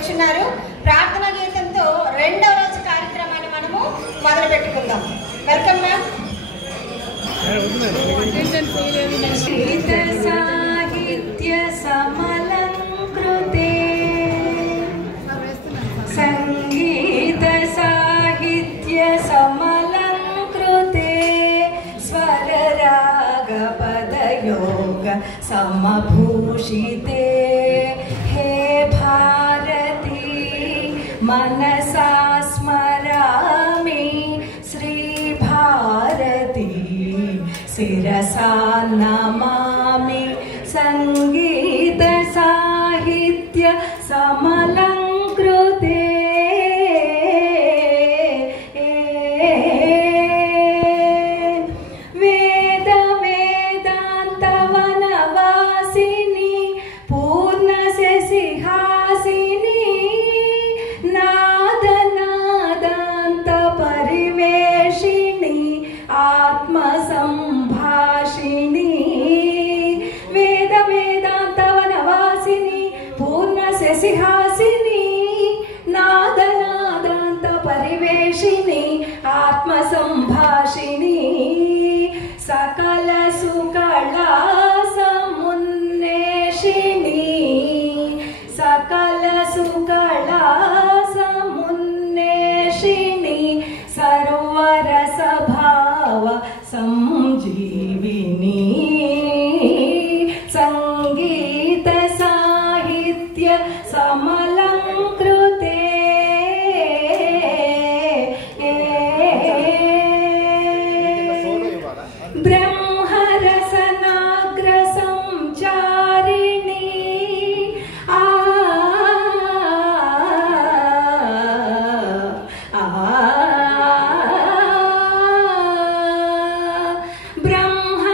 వచ్చున్నారు. ప్రార్థన గీతంతో రెండవ రోజు కార్యక్రమాన్ని మనము మొదలు పెట్టుకుందాం. Welcome ma'am. సాహిత్య సమలంకృతే సంగీత సాహిత్య సమలంకృతే స్వరరాగ పదయోగ సమభూషితే హే భారతి మనసా స్మరామి శ్రీ భారతి శిరసా నమామి సంగీత సాహిత్య సమలంకృతే వేద వేదాంత వనవాసిని పూర్ణ శశిహాసిని నాద నాదాంత పరివేషిణి ఆత్మ సంభాషిణి వేద వేదాంత వనవాసిని పూర్ణ శశిహాసిని నాద నాదాంత పరివేషిణి ఆత్మ సంభాషిణి సకల సుకళా సమున్నేషిణి సకల సుకళా సమున్నేషిణి సర్వరసభావ సంజీవిని సంగీత సాహిత్య సమలంకృతే బ్రహ్మరసనాగ్ర సంచారిణి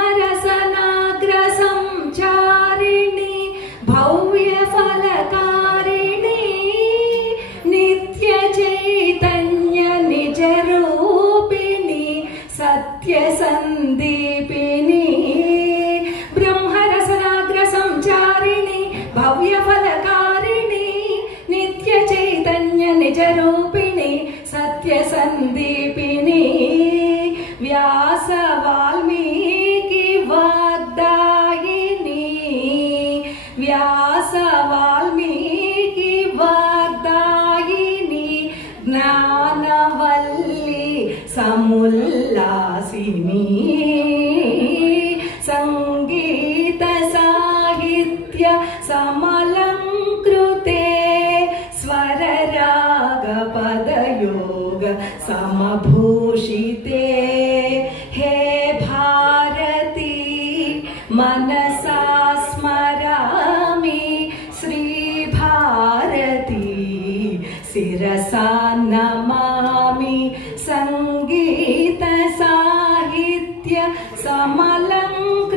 బ్రహ్మరసనాగ్ర సంచారిణి భవ్య ఫలకారిణి నిత్య చైతన్య నిజ రూపిణి సత్య సందీపిని బ్రహ్మరసనాగ్ర సంచారిణి భవ్య ఫలకారిణి నిత్య చైతన్య నిజ రూపిణి సత్య సందీపిని వ్యాస వాల్మీకి వాగ్దాయిని వ్యాస వాల్మీకి వాగ్దాయిని జ్ఞానవల్లి సముల్లాసిని సంగీత సాహిత్య సమలంకృతే స్వరరాగ పదయోగ సమభూషితే హే భారతి మనసా స్మరామి శ్రీ భారతి శిరసా నమామి సంగీత సాహిత్య సమలంకృతే